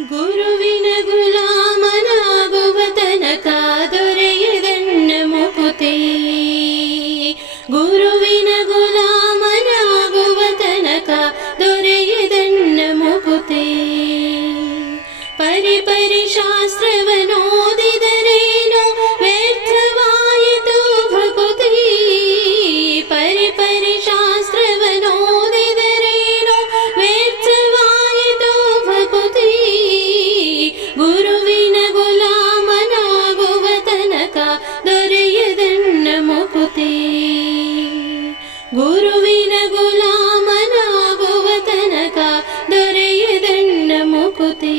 ಗುರುವಿನ ಗುಲಾಮನಾಗುವ ತನಕ ದೊರೆಯದನ್ನ ಮುಕುತಿ. ಗುರುವಿನ ಗುಲಾಮನಾಗುವ ತನಕ ದೊರೆಯದನ್ನ ಮುಕುತಿ. ಪರಿಪರಿ ಶಾಸ್ತ್ರವನ್ನೋದಿದರೇನು ವ್ಯರ್ಥವಾಯಿತು ಭಕುತಿ. ಪರಿಪರಿ ಶಾಸ್ತ್ರವನ್ನೋದಿದರೇನು ವ್ಯರ್ಥವಾಯಿತು ಭಕುತಿ. ಗುರುವಿನ ಗುಲಾಮನಾಗುವ ತನಕ ದೊರೆಯದನ್ನ ಮುಕುತಿ. ಗುರುವಿನ ಗುಲಾಮನಾಗುವ ತನಕ ದೊರೆಯದನ್ನ ಮುಕುತಿ.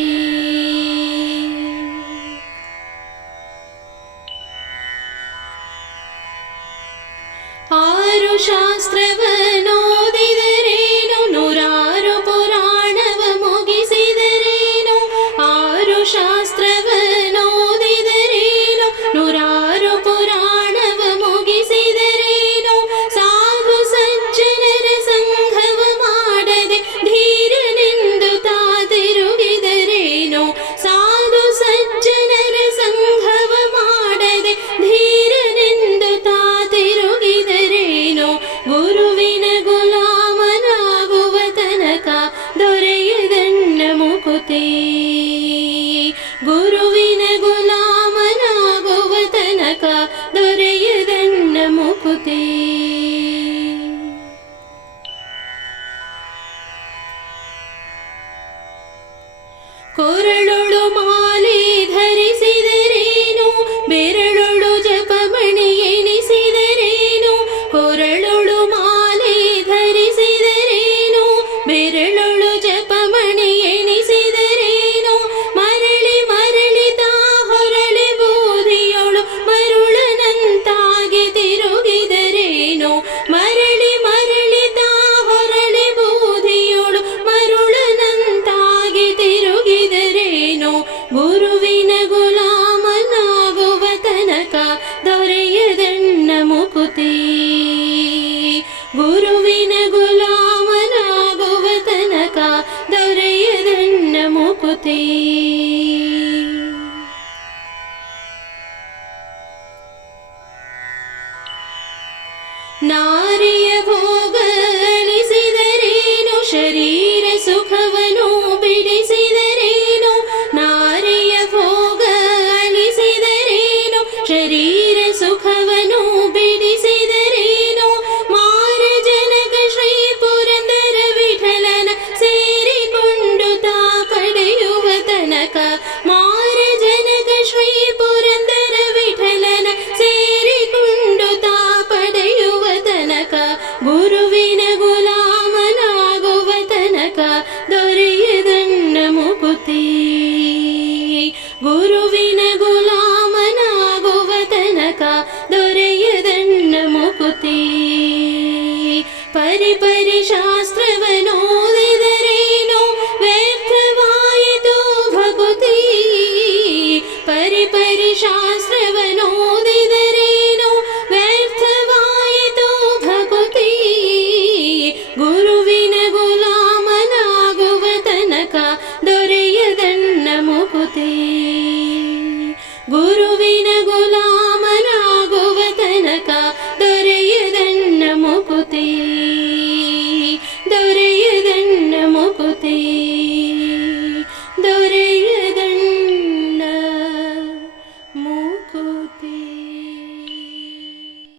ಆರು ಶಾಸ್ತ್ರವನ್ನೋದಿದರೇನು ನೂರಾರು ಪುರಾಣವ ಮುಗಿಸಿದರೇನು. ಆರು ಶಾಸ್ತ್ರವನ್ನೋದಿದರೇನು ನೂರಾರು ಪುರಾಣವ ಮುಗಿಸಿದರೇನು. ಸಾಧು ಸಜ್ಜನರ ಸಂಘವ ಮಾಡದೆ ಧೀರನೆಂದು ತಾತಿರುಗಿದರೇನು. ಸಾಧು ಸಜ್ಜನರ ಸಂಘವ ಮಾಡದೆ ಧೀರನೆಂದು ತಾತಿರುಗಿದರೇನು. ಗುರುವಿನ ಗುಲಾಮನಾಗುವ ತನಕ ದೊರೆಯದನ್ನ ಮುಕುತಿ. ಗುರುವಿನ ಗುಲಾಮನಾಗುವ ತನಕ ದೊರೆಯದನ್ನ ಮುಕುತಿ. ಕೊರಳೊಳು ಮಾಲೆ ಧರಿಸಿದರೇನು ಬೆರಳೊಳು ಜಪಮಣಿ ಎಣಿಸಿದರೇನು. ಕೊರಳೊಳು ಮಾಲೆ ಧರಿಸಿದರೇನು ಬೆರಳೊಳು ಜಪಮಣಿ ಎಣಿಸಿದರೇನು. ಮರಳಿ ಮರಳಿ ತಾ ಹೊರಳಿ ಬೂದಿಯೊಳು ಮರುಳನಂತಾಗಿ ತಿರುಗಿದರೇನು. ಮರಳಿ ಮರಳಿ ತಾ ಹೊರಳಿ ಬೂದಿಯೊಳು ಮರುಳನಂತಾಗಿ ತಿರುಗಿದರೇನು. ಗುರುವಿನ ಗುಲಾಮನಾಗುವ ತನಕ ದೊರೆಯದನ್ನ ಮುಕುತಿ. ಗುರುವಿನ ಗುಲಾಮನಾಗುವ ತನಕ ದೊರೆಯದನ್ನ ಮುಕುತಿ. ನಾರಿಯ ಭೋಗ ಅಳಿಸಿದರೇನು ಶರೀರ ಸುಖವನ್ನು ಬಿಡಿಸಿದರೇನು. ನಾರಿಯ ಭೋಗ ಅಳಿಸಿದರೇನು ಶರೀರ ಸುಖವನ್ನು ಬಿಡಿಸಿದರೇನು. ಮಾರ ಜನಕ ಶ್ರೀ ಪುರಂದರ ವಿಠಲನ ಸೇರಿಕೊಂಡು ತಾ ಪಡೆಯುವ ತನಕ. ಮಾರ ಜನಕ ಶ್ರೀ ಪುರಂದರ ವಿಠಲನ ಸೇರಿಕೊಂಡು ತಾ ಪಡೆಯುವ ತನಕ. ಗುರುವಿನ ಗುಲಾಮನಾಗುವ ತನಕ ದೊರೆಯದನ್ನ ಮುಕುತಿ.